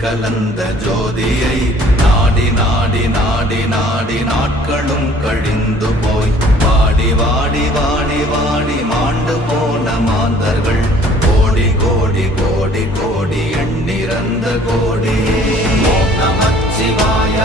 கலந்த ஜோதியை நாடி நாடி நாடி நாடி நாட்களும் கழிந்து போய் வாடி வாடி வாடி வாடி மாண்டு போன மாந்தர்கள் கோடி கோடி கோடி கோடி எண்ணிறந்த கோடி ஓம் நமச்சிவாய